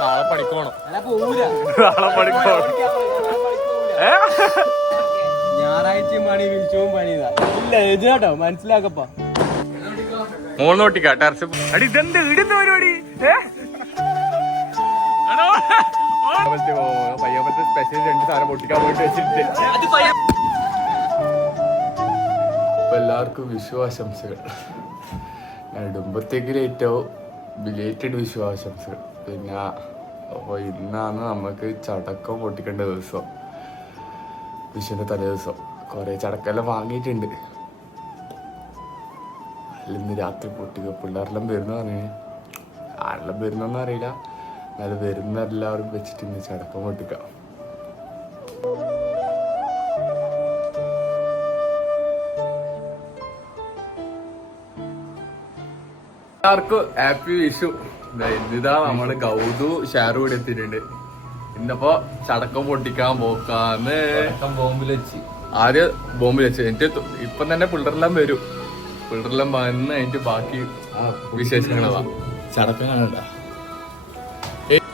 നാളെ പണിക്കോണം. നാളെ പണിക്കോണം. ഞായറാഴ്ചയും പണി വിളിച്ചവും പണിയതാ. ഇല്ല ഇത് കേട്ടോ മനസ്സിലാക്കപ്പാ. മോൾ നോട്ടിക്കാ ടെറസ്. അടി ഇതെന്ത് ഇടുന്ന പരിപാടി? പയ്യാമ്പലത്തെ സ്പെഷ്യൽ 2 സാധനം പൊട്ടിക്കാൻ പോയിട്ട് വെച്ചിട്ട്. എല്ലാവർക്കും വിഷു ആശംസകൾ. കുടുംബത്തേക്ക് ഏറ്റവും ബിലേറ്റഡ് വിഷു ആശംസകൾ. പിന്നെ അപ്പോൾ ഇന്നാണ് നമുക്ക് ചടക്കം പൊട്ടിക്കേണ്ട ദിവസം, വിഷുവിൻ്റെ തലേ ദിവസം. കുറേ ചടക്കെല്ലാം വാങ്ങിയിട്ടുണ്ട്. ഇന്ന് രാത്രി പൊട്ടിക്കുക. പിള്ളേരെല്ലാം വരുന്ന പറഞ്ഞു. ആരെല്ലാം വരുന്നൊന്നും അറിയില്ല, എന്നാലും വരുന്ന എല്ലാവരും വെച്ചിട്ട് ഇന്ന് ചടക്കം പൊട്ടിക്കാം. എല്ലാവർക്കും ഹാപ്പി വിഷു. ഇതാ നമ്മള് ഗൗതു ഷെയർ കൂടി എത്തിയിട്ടുണ്ട്. ഇന്നിപ്പോ ചടക്കം പൊട്ടിക്കാൻ പോക്കാന്ന്. ബോംബിൽ വെച്ച് ആദ്യം ബോംബിൽ വെച്ച് എന്നിട്ട് ഇപ്പം തന്നെ പിള്ളേരെല്ലാം വരും. പിള്ളേരെല്ലാം വന്ന് അതിന്റെ ബാക്കി വിശേഷങ്ങളാ ചടക്കം കാണണ്ട.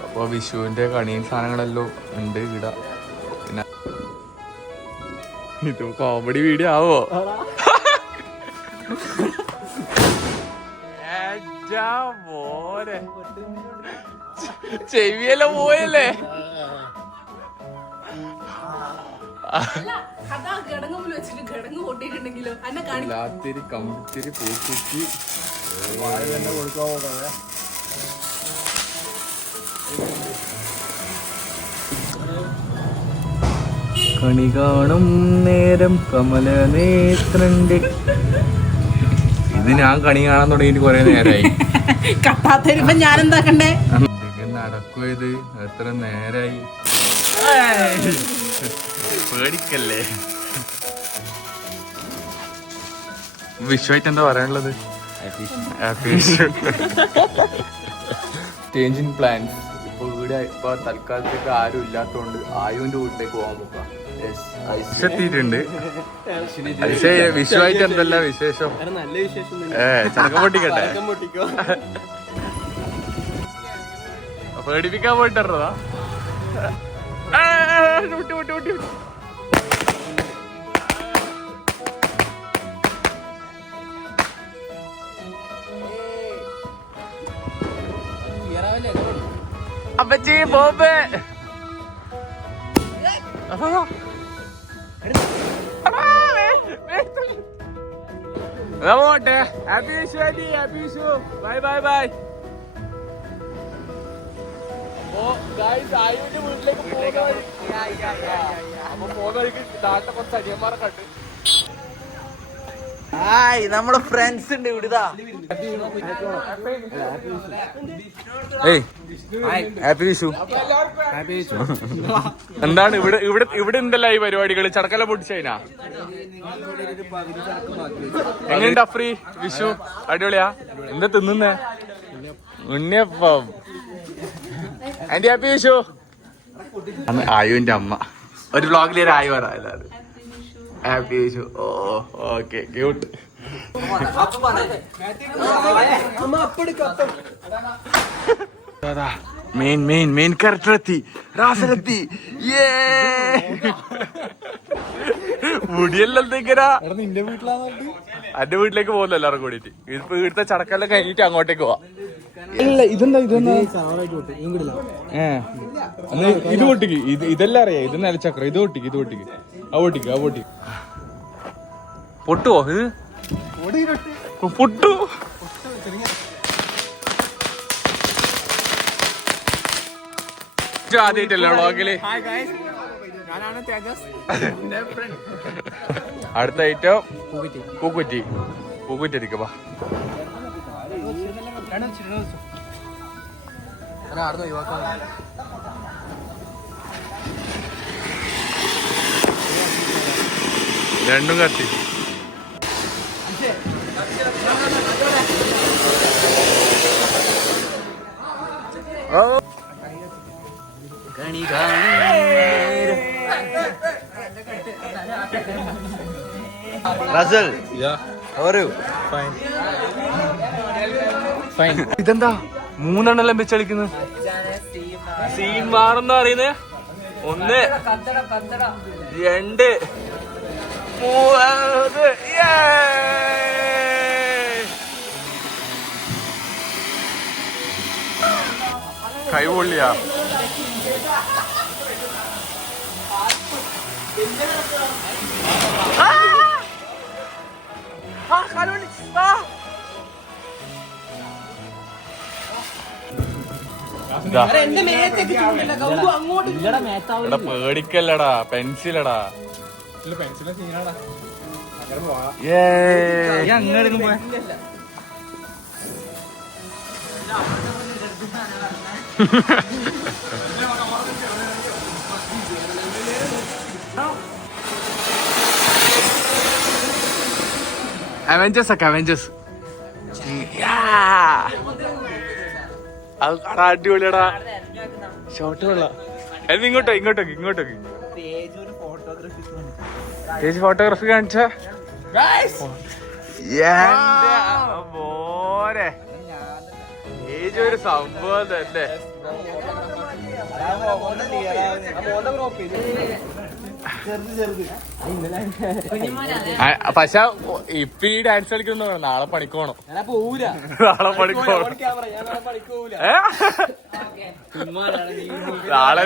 അപ്പൊ വിഷുവിന്റെ കണിയും സാധനങ്ങളെല്ലാം ഉണ്ട് ഇവിടെ. പിന്നെ ഇത് കോമഡി വീഡിയോ ആവോ? മോനെ ചെവിയെല്ലാം പോയല്ലേ? ലാത്തിരി കമ്പിത്തിരി പൂക്കുറ്റി കണി കാണും നേരം കമല നേത്രണ്ട്. ഇത് ഞാൻ കണി കാണാൻ തുടങ്ങിയിട്ട് കൊറേ നേരമായി. കട്ടാത്തരുമ്പോ ഞാൻ എന്താക്കണ്ടേ? നടക്കും. ഇത് എത്ര നേരായി? പേടിക്കല്ലേ. വിഷുവായിട്ട് എന്താ പറയാനുള്ളത്? Change in plans. ഇപ്പൊ വീട് ഇപ്പൊ തൽക്കാലത്തേക്ക് ആരും ഇല്ലാത്തോണ്ട് ആയുവിന്റെ വീട്ടിലേക്ക് പോകാൻ നോക്കാം. എത്തിയിട്ടുണ്ട്. വിഷുവായിട്ട് എന്തല്ല വിശേഷം? നല്ല വിശേഷം. ചടക്കം പൊട്ടിക്കട്ടെ. പേടിപ്പിക്കാൻ പോയിട്ടാ. അപ്പച്ചി ബോബേ പോട്ടെ. Happy Vishu aunty. Happy Vishu. Bye bye bye. ആയുവിന്റെ വീട്ടിലേക്ക് പോകുന്ന വഴി അപ്പൊ പോകുന്ന വഴിക്ക് നാട്ടിലെ കുറച്ച് അടിയന്മാരെ കണ്ട്. നമ്മളെ ഫ്രണ്ട്സ് ഉണ്ട് ഇവിടുതാ. ഹാപ്പി വിഷു. എന്താണ് ഇവിടെ ഇവിടെ ഇവിടെ എന്തല്ല ഈ പരിപാടികൾ? ചടക്കെല്ലാം പൊട്ടിച്ചതിനാ? എങ്ങനെയുണ്ട് അഫ്രീ വിഷു? അടിപൊളിയാ? എന്താ തിന്നുന്നേ? ഉണ്ണിയപ്പം. Aunty happy Vishu. ആയുവിന്റെ അമ്മ ഒരു വ്ളോഗിൽ ഒരു ആയു പറയാം എല്ലാവരും. Happy Vishu. Oh okay cute. Main main main character എത്തി. റാസലെത്തി. മുടിയെല്ലാം തെങ്ങനാ. നിന്റെ വീട്ടിലാന്ന് എന്റെ വീട്ടിലേക്ക് പോകുന്നു എല്ലാവരും കൂടിയിട്ട്. ഇപ്പൊ ഇവിടുത്തെ ചടക്കെല്ലാം കഴിഞ്ഞിട്ട് അങ്ങോട്ടേക്ക് പോവാ. ഇല്ല ഇതെന്താ ഇത് പൊട്ടിക്ക്. ഇതെല്ലാം അറിയാം. ഇത് നിലച്ചക്ര. ഇത് പൊട്ടിക്ക്. ഇത് പൊട്ടിക്ക്. ആ പൊട്ടിക്ക്. ആ പൊട്ടിക്ക്. പൊട്ടുവോ? ഇത് പൊട്ടു. ആദ്യമായിട്ടല്ലോ വ്ളോഗില്. അടുത്ത ഐറ്റം പൂക്കുറ്റി. പൂക്കുറ്റി അടിക്കപ്പാ. രണ്ടും കത്തി. റസൽ ഇതെന്താ 3 എണ്ണെല്ലാം വെച്ച് കളിക്കുന്നത്? സീൻ മാറെന്ന് പറയുന്നത് 1 2 3 കൈപൊള്ളിയാ. പേടിക്കല്ലടാ, പെൻസിലടാ. അങ്ങോട്ട് പോയ അവെഞ്ചേഴ്സ് ഒക്കെ അവെഞ്ചേഴ്സ്. അത് കാണാൻ അടിപൊളിയടാ. ഷോട്ട് കൊള്ളാം. ഇങ്ങോട്ടേക്ക് ചേച്ചി ഫോട്ടോഗ്രാഫി കാണിച്ച മോനെ ചേച്ചി ഒരു സംഭവം തന്നെ. പക്ഷെ ഇപ്പൊ ഈ ഡാൻസ് കളിക്കുന്ന നാളെ പണിക്കോണോ? നാളെ പണിക്കോണോ? നാളെ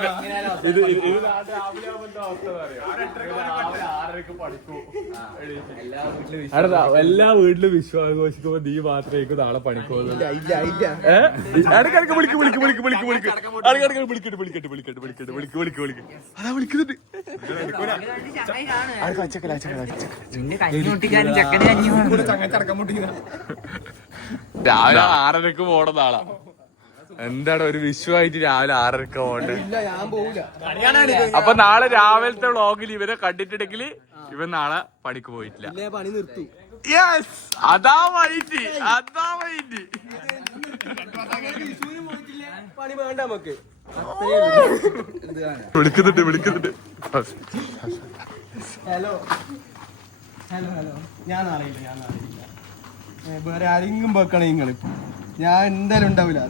ഇത് എല്ലാ വീട്ടിലും വിശ്വാസഘോഷിക്കുമ്പോ നീ മാത്രമേ നാളെ പണിക്കോന്നുള്ളൂ. അതാ വിളിക്കുന്നുണ്ട്. രാവിലെ 6:30 പോണ നാളാ. എന്താണ് ഒരു വിഷുവായിട്ട് രാവിലെ 6:30 പോണ്ടേ? അപ്പൊ നാളെ രാവിലത്തെ വ്ളോഗിൽ ഇവരെ കണ്ടിട്ടുണ്ടെങ്കിൽ ഇവൻ നാളെ പണിക്ക് പോയിട്ടില്ല. പണി നിർത്തും. യെസ്, അതാ വൈറ്റ്. പണി വേണ്ട നമുക്ക്. വിളിക്കുന്നുണ്ട്. ഹലോ, ഞാൻ അറിയില്ല. വേറെ ആരെങ്കിലും വെക്കണേ നിങ്ങള്. ഞാൻ എന്തായാലും ഉണ്ടാവില്ല.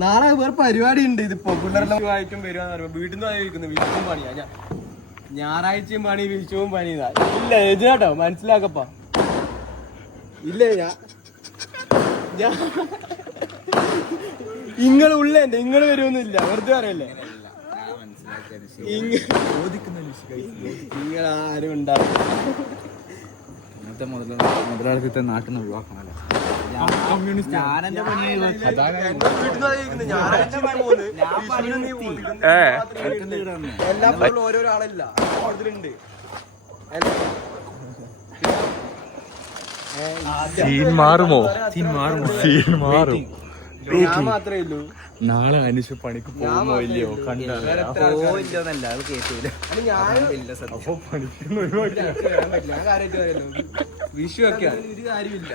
നാളെ വേറെ പരിപാടി ഉണ്ട്. ഇതിപ്പോ പിള്ളേരെല്ലാം വായിക്കും വരുവാന്ന് പറയുമ്പോ വീട്ടിൽ നിന്ന് വായിക്കുന്നു. വിഷുവും പണിയാ. ഞായറാഴ്ചയും പണി, വിഷുവും പണിയതാ. ഇല്ല എജുട്ടോ, മനസ്സിലാക്കപ്പാ. ഇല്ല ഇങ്ങള് ഉള്ളേന്റെ ഇങ്ങള് വരുമൊന്നുമില്ല. വെറുതെ പറയല്ലേ. നിങ്ങൾ ആരും ഉണ്ടാവും. മുതലാളിത്തത്തെ നാട്ടിൽ നിന്ന് ഒഴിവാക്കണല്ലോ. എല്ലാ ഓരോരോ ആളല്ല കൂടുതലുണ്ട്. സീൻ മാറും. ഞാൻ മാത്രമേ ഉള്ളൂ. നാളെ അനുഷ് പണിക്ക് പോകുമോ ഇല്ലയോ? പോയില്ലോന്നല്ല, അത് കേട്ടില്ല. വിഷു ഒക്കെ ഒരു കാര്യമില്ല.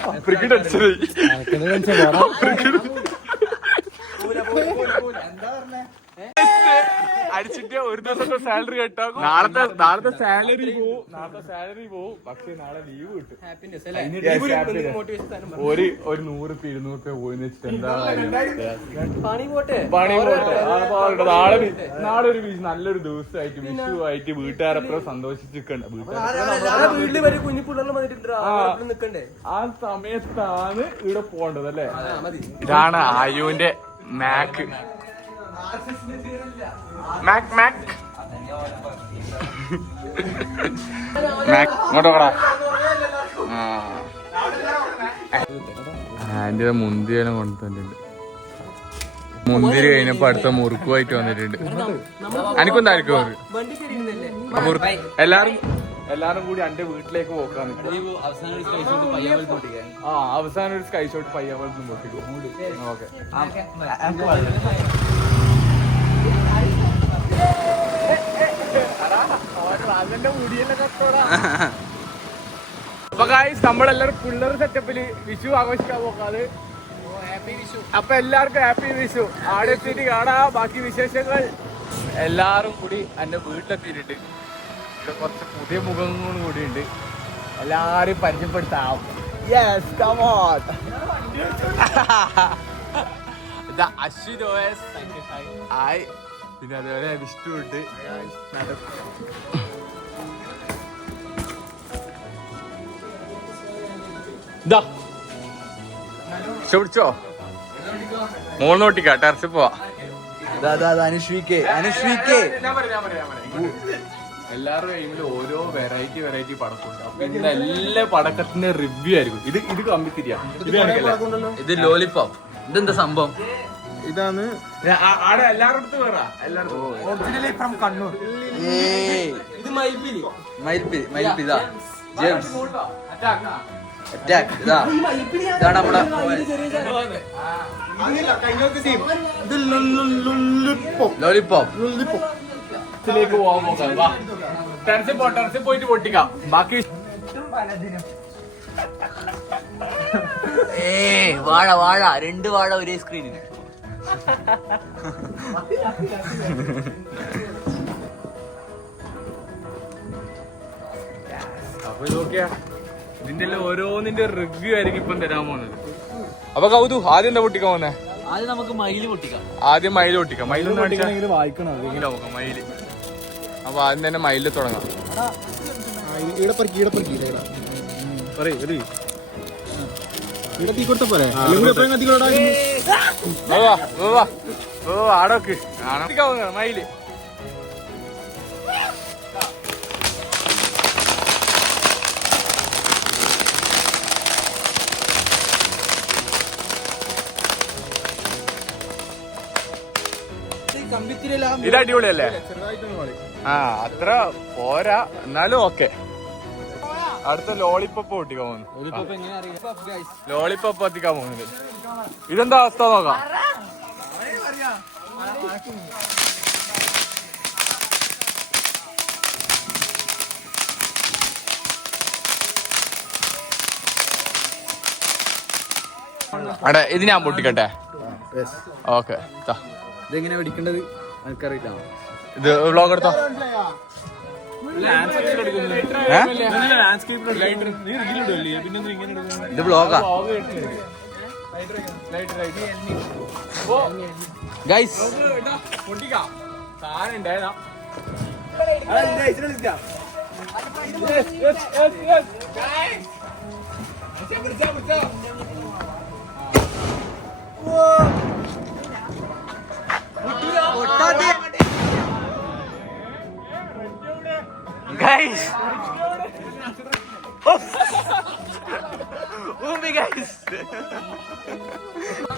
അടിച്ചിട്ട് ഒരു ദിവസത്തെ സാലറി കേട്ടോ. നാളത്തെ സാലറി പോവും. പക്ഷെ നാളെ ലീവ് കിട്ടും. ഒരു 100-200 പോയിന്ന് വെച്ചിട്ട് എന്താ പണി പോട്ടെ. നാളെ ഒരു നല്ലൊരു ദിവസമായിട്ട് വിഷു ആയിട്ട് വീട്ടുകാരെപ്പോഴും സന്തോഷിച്ചിരിക്കണ്ട. ആ സമയത്താണ് ഇവിടെ പോണ്ടത് അല്ലേ? ഇതാണ് ആയുവിന്റെ മാക്ക്. ആന്റിയുടെ മുന്തിരിയെല്ലാം കൊണ്ടുവന്നിട്ടുണ്ട്. മുന്തിരി കഴിഞ്ഞപ്പോ അടുത്ത മുറുക്കുമായിട്ട് വന്നിട്ടുണ്ട്. എനിക്കൊന്നായിരിക്കും എല്ലാരും കൂടി എന്റെ വീട്ടിലേക്ക് പോക്കാൻ അവസാനം ഒരു സ്കൈ ഷോട്ട് പയ്യാവളത്തും പൊട്ടിക്കും. ഓക്കെ, അപ്പൊ ഗായ്സ് നമ്മളെല്ലാരും പിള്ളേർ സെറ്റപ്പില് വിഷു ആഘോഷിക്കാൻ പോക്കാതെ. അപ്പൊ എല്ലാവർക്കും ഹാപ്പി വിഷു. ആടെ എത്തിയിട്ട് കാണാ ബാക്കി വിശേഷങ്ങൾ. എല്ലാരും കൂടി എന്റെ വീട്ടിലെത്തിയിട്ടുണ്ട്. കുറച്ച് പുതിയ മുഖങ്ങളും കൂടിയുണ്ട്. എല്ലാരും പരിചയപ്പെടുത്താം. Yes come on. ഇതാ അശ്വിൻ OS ആയി. പിന്നെ അതുപോലെ വിഷ്ണു ഉണ്ട്. ഇതാ പിടിച്ചോ മോളിൽ നോട്ടിക്കാ ടെറസിൽ പോവാ. എല്ലാവരുടെ കയ്യിലും ഓരോ വെറൈറ്റി പടക്കമുണ്ട്. അപ്പൊ ഇന്ന് എല്ലാ പടക്കത്തിന്റെ റിവ്യൂ ആയിരിക്കും. ഇത് കമ്പിത്തിരിയാ. ഇത് ലോലിപോപ്പ്. ഇതെന്താ സംഭവം? ഇതാണ് എല്ലാവരുടെ അടുത്ത് വേറെ ഒറിജിനലി ഫ്രം കണ്ണൂർ. ഇത് മയിൽപ്പിലി. മയിൽപ്പി ഇതാ ജെയിംസ് അറ്റാക്ക്. ഇതാണ് നമ്മുടെ ലോലിപോപ്പ്. പോകാൻ നോക്കാം. വാ ടെറസിൽ പോയിട്ട് പൊട്ടിക്കാം. ബാക്കി വാഴ 2 വാഴ ഒരേ സ്ക്രീനിൽ. അപ്പൊ ഇതൊക്കെയാ ഇതിന്റെ എല്ലാം ഓരോന്നിന്റെ റിവ്യൂ ആയിരിക്കും ഇപ്പം തരാൻ പോകുന്നത്. അപ്പൊ കൗതു ആദ്യം എന്താ പൊട്ടിക്കാൻ പോകുന്നേ? ആദ്യം നമുക്ക് മയില് പൊട്ടിക്കാം. ആദ്യം മയില് പൊട്ടിക്കാം. മയിലൊന്നും വായിക്കണം. നോക്കാം മയില്. അപ്പൊ ആദ്യം തന്നെ മയില് തുടങ്ങാം. ആടോക്ക് മയില്. ഇത് അടിപൊളിയല്ലേ? ആ അത്ര പോരാ എന്നാലും ഓക്കെ. അടുത്ത ലോളിപ്പോപ്പ് പൊട്ടിക്കാൻ പോകുന്നു. ലോളിപ്പോപ്പ് എത്തിക്കാൻ പോകുന്നത്. ഇതെന്താ അവസ്ഥ നോക്കാം. അടെ ഇത് ഞാൻ പൊട്ടിക്കട്ടെ. ഓക്കെ ഇതെങ്ങനെ പിടിക്കേണ്ടത് എനിക്കറിയില്ല. ഇത് വ്ലോഗ് എടുത്തോ. ഇത് വ്ലോഗാ ഗൈസ്. Guys,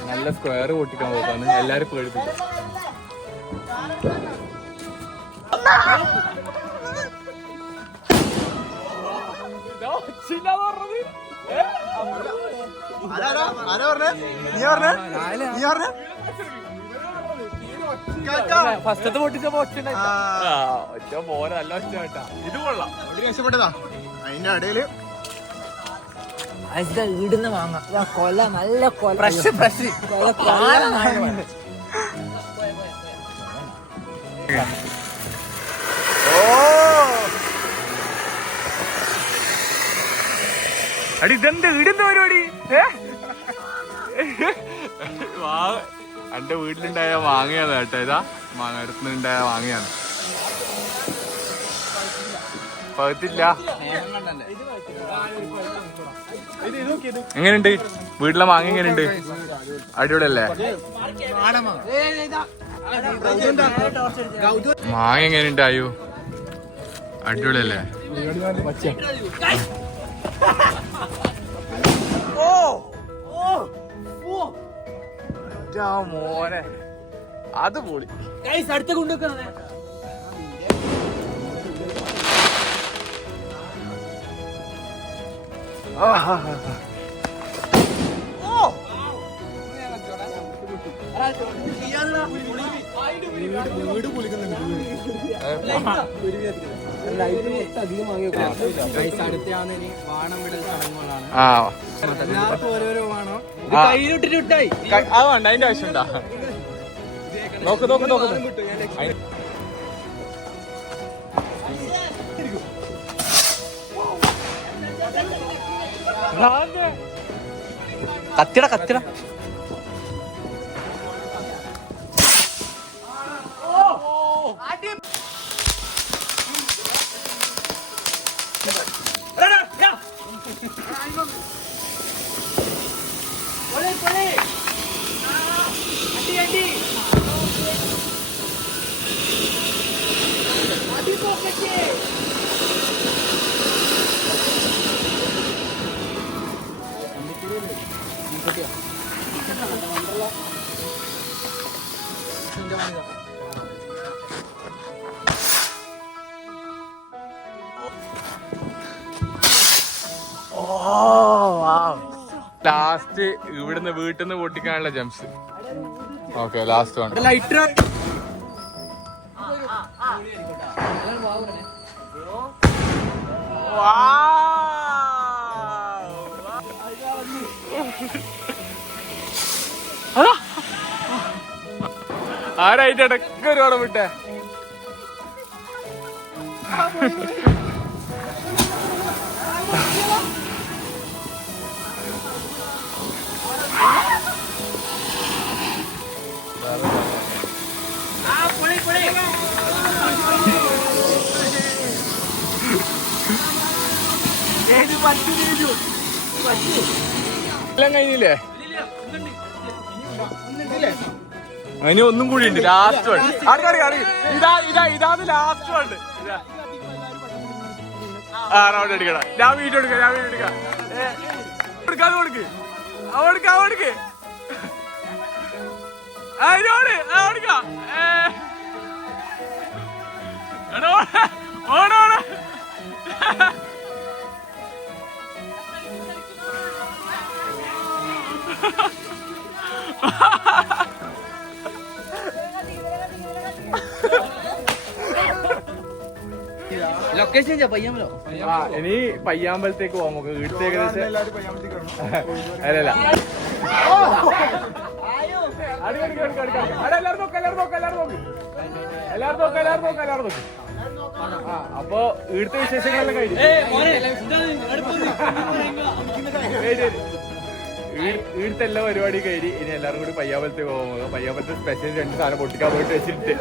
നല്ല സ്ക്വയർ പൊട്ടിക്കാൻ പോകാന്ന് എല്ലാരും പേടിപ്പിക്കും. ഫസ്റ്റത്തെ പൊട്ടിച്ചപ്പോ ഒറ്റ പോരാ. നല്ല ഒറ്റ കേട്ടാ. ഇത് കൊള്ളാം. രക്ഷപ്പെട്ടതാ. അതിന്റെ ഇടയില് ഇടുന്ന വാങ്ങാം. കൊല നല്ല കൊല. അടി ഇതെന്ത് ഇടുന്ന പരിപാടി? എന്റെ വീട്ടിലുണ്ടായ വാങ്ങിയതാ കേട്ടോ. ഇതാ അടുത്തുണ്ടായ വാങ്ങിയാണ്. പകത്തില്ല. എങ്ങനെയുണ്ട് വീട്ടിലെ മാങ്ങ? എങ്ങനെയുണ്ട്? അടിപൊളിയല്ലേ? മാങ്ങ എങ്ങനെയുണ്ട് ആയു? അടിപൊളിയല്ലേ? മോനെ അത് പൊളി. അടുത്ത കൊണ്ടുവെക്കുന്നത് വീട് പൊളിക്കുന്നുണ്ട്. ഓരോരോ വാണോ കയ്യിലിട്ടിട്ടായി. അത് വേണ്ട, അതിന്റെ ആവശ്യമുണ്ടാ? നോക്ക് കത്തിട കത്തിട. ലാസ്റ്റ് ഇവിടുന്ന് വീട്ടിൽ നിന്ന് പൊട്ടിക്കാനുള്ള ജംസ്. Okay, last one. ആരായിട്ട് ഇടയ്ക്ക് ഒരു ഓണം വിട്ടേ. എല്ലാം കഴിഞ്ഞില്ലേ? അതിന് ഒന്നും കൂടി ഉണ്ട്. Last one. ഇതാണ് ലാസ്റ്റ് വൺ. ആ റൗണ്ട് എടുക്കണം. ഞാൻ വീഡിയോ എടുക്കാം. കൊടുക്ക് അതിനോട് ഓടിക്കാം. ഓടോട് ലൊക്കേഷൻ പയ്യാമലോ. ഇനി പയ്യാമ്പലത്തേക്ക് പോവാം നമുക്ക്. വീട്ടിൽ ഏകദേശം അല്ലല്ല. എല്ലാരും നോക്ക്. അപ്പൊ ഇവിടുത്തെ വിശേഷങ്ങളെല്ലാം കഴിഞ്ഞു. ഇവിടുത്തെ എല്ലാ പരിപാടി കഴിഞ്ഞ് ഇനി എല്ലാവരും കൂടി പയ്യാമ്പലത്തേക്ക് പോകുമ്പോൾ പയ്യാമ്പലത്തെ സ്പെഷ്യൽ 2 സാധനം പൊട്ടിക്കാൻ പോയിട്ട് വെച്ചിട്ട്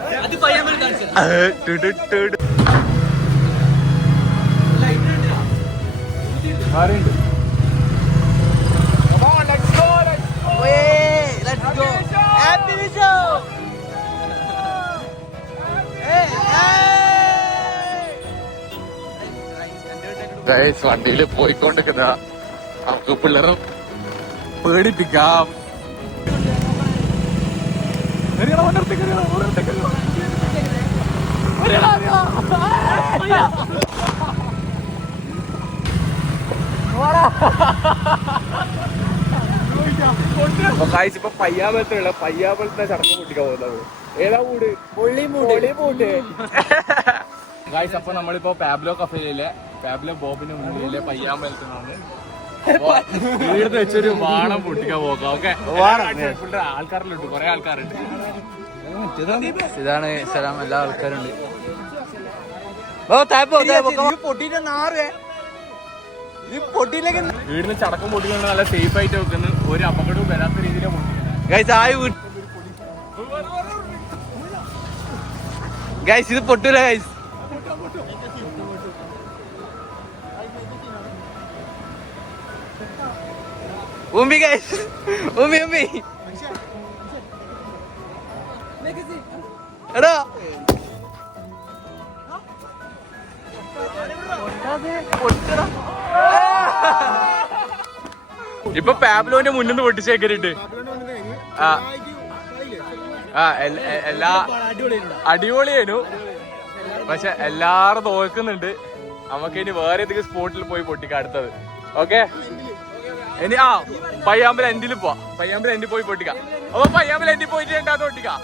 ആരുണ്ട്? വണ്ടിയിൽ പോയിക്കൊണ്ടിരിക്കുന്ന നമുക്ക് പിള്ളേരെ പേടിപ്പിക്കാം. ഇപ്പൊ പയ്യാമ്പലത്തെ ചടങ്ങ് പൊട്ടിക്കാൻ പോകുന്നത്. ഏതാ മൂട്? പൊള്ളിമൂട്. ഗായ്സ്, അപ്പൊ നമ്മളിപ്പോ പാബ്ലോ കഫേയിലെ പാബ്ലോ ബോബിന്റെ മുന്നിലെ പയ്യാമ്പലത്തിൽ നിന്നാണ് വീട് വെച്ചൊരു വാണം പൊട്ടിക്കാൻ പോകാം. ഓക്കെ, ആൾക്കാരിലുണ്ട്, കൊറേ ആൾക്കാരുണ്ട്. ഇതാണ് സ്ഥലം. എല്ലാ ആൾക്കാരുണ്ട്. വീടിന് ചടക്കം പൊട്ടിക്കൊണ്ട് നല്ല സേഫ് ആയിട്ട് വെക്കുന്നു. ഒരു അപകടവും വരാത്ത രീതിയിലാണ് ഗൈസ്. ഇത് പൊട്ടൂല ഗൈസ്. ഉമ്മി ഗൈസ്, ഉമ്മി എടാ. ഇപ്പൊ പാബ്ലോന്റെ മുന്നിൽ നിന്ന് പൊട്ടിച്ചേക്കരുണ്ട്. എല്ലാ അടിപൊളിയായിരുന്നു. പക്ഷെ എല്ലാരും തോക്കുന്നുണ്ട്. നമുക്ക് ഇനി വേറെ ഏതെങ്കിലും സ്പോട്ടിൽ പോയി പൊട്ടിക്കാം അടുത്തത്. ഓക്കെ, ഇനി പയ്യാമ്പല എൻഡിൽ പോവാ. പയ്യാമ്പല എൻഡിൽ പോയി പൊട്ടിക്കാം. അപ്പൊ പയ്യാമ്പല എൻഡിൽ പോയിട്ട് രണ്ടാമത് പൊട്ടിക്കാം.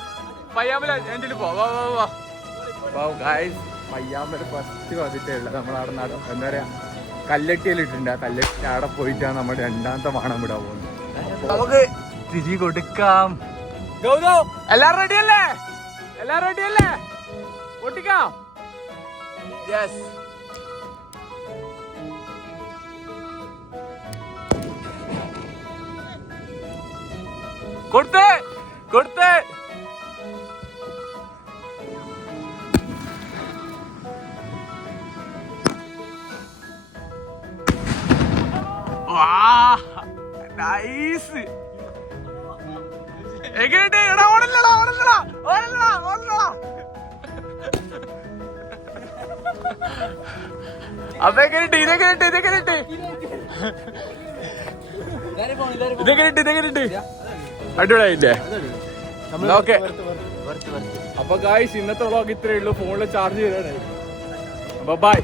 പയ്യാമ്പല എൻഡിൽ പോവാ. ഗായ്സ്, പയ്യാമ്പല ഫസ്റ്റ് വന്നിട്ടേ ഉള്ളത്. നമ്മളവിടെ എന്താ പറയാ, കല്ലട്ടിയിലിട്ടുണ്ട്. ആ കല്ലട്ടി അവിടെ പോയിട്ടാണ് നമ്മൾ രണ്ടാമത്തെ വാണം വിടാൻ പോകുന്നത്. നമുക്ക് തിരി കൊടുക്കാം. എല്ലാരും റെഡിയല്ലേ? പൊട്ടിക്കാം. യെസ്. കൊടുത്തേ കൊടുത്തേ. നൈസ്. എങ്ങനെയുണ്ട്? എടാ ഓടല്ലടാ ഓടല്ലടാ ഓടല്ലടാ ഓടല്ലടാ. അപ്പൊ എങ്ങനെയുണ്ട്? ഇതെങ്ങനെയുണ്ട്? ഇതെങ്ങനെയുണ്ട്? ഇതെങ്ങനെയുണ്ട്? ഇതെങ്ങനെയുണ്ട്? അടിപൊളിയായില്ലേ? ഓക്കെ. അപ്പൊ ഗായ്സ് ഇന്നത്തെ വ്ളോഗ് ഇത്രയേ ഉള്ളൂ. ഫോണിൽ ചാർജ് ചെയ്താനായി. അപ്പൊ ബൈ.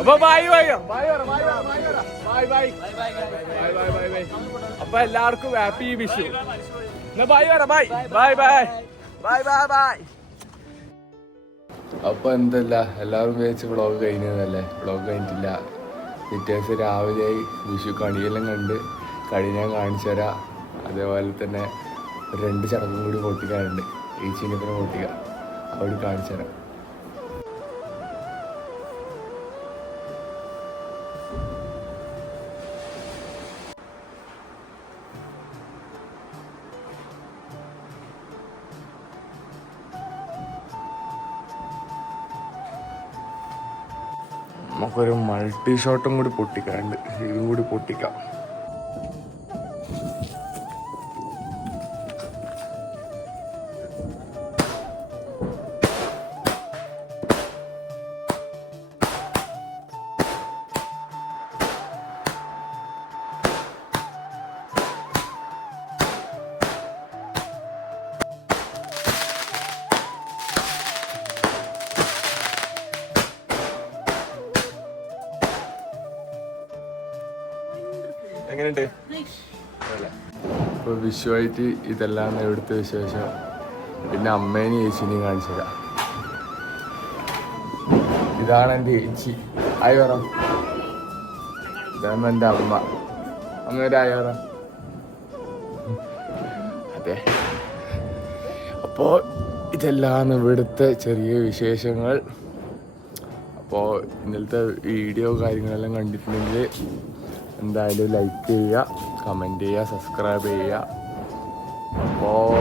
അപ്പൊ by bye bye bye bye bye by. അപ്പൊ എല്ലാവർക്കും ഹാപ്പി വിഷു. എന്നാ ബൈ പറ. By bye bye bye bye by. അപ്പൊ എന്തല്ല എല്ലാവരും വിചാരിച്ച് വ്ളോഗ് കഴിഞ്ഞതല്ലേ? വ്ളോഗ് കഴിഞ്ഞിട്ടില്ല. പിറ്റേഴ്സ് രാവിലെ വിഷു കണിയെല്ലാം കണ്ട് കണി ഞാൻ കാണിച്ചു തരാം. അതേപോലെ തന്നെ 2 ചടങ്ങും കൂടി പൊട്ടിക്കാറുണ്ട്. ഈ ചിഹ്നത്തിന് പൊട്ടിക്കുക അവിടെ കാണിച്ചു തരാം. നമുക്കൊരു മൾട്ടി ഷോട്ടും കൂടി പൊട്ടിക്കാറുണ്ട്. ഇതും കൂടി പൊട്ടിക്കാം. എങ്ങനെയുണ്ട്? ഇപ്പൊ വിഷുവായിട്ട് ഇതെല്ലാം എടുത്ത ശേഷം പിന്നെ അമ്മേനെയും ചേച്ചിനെയും കാണിച്ചു തരാം. ഇതാണ് എൻ്റെ ചേച്ചി. ആയി പറ. ഇതാണ് എൻ്റെ അമ്മ. അമ്മയുടെ ആയി പറ. അതെ. അപ്പോൾ ഇതെല്ലാം ഇവിടുത്തെ ചെറിയ വിശേഷങ്ങൾ. അപ്പോൾ ഇന്നലത്തെ വീഡിയോ കാര്യങ്ങളെല്ലാം കണ്ടിട്ടുണ്ടെങ്കിൽ എന്തായാലും ലൈക്ക് ചെയ്യുക, കമൻറ്റ് ചെയ്യുക, സബ്സ്ക്രൈബ് ചെയ്യുക. അപ്പോൾ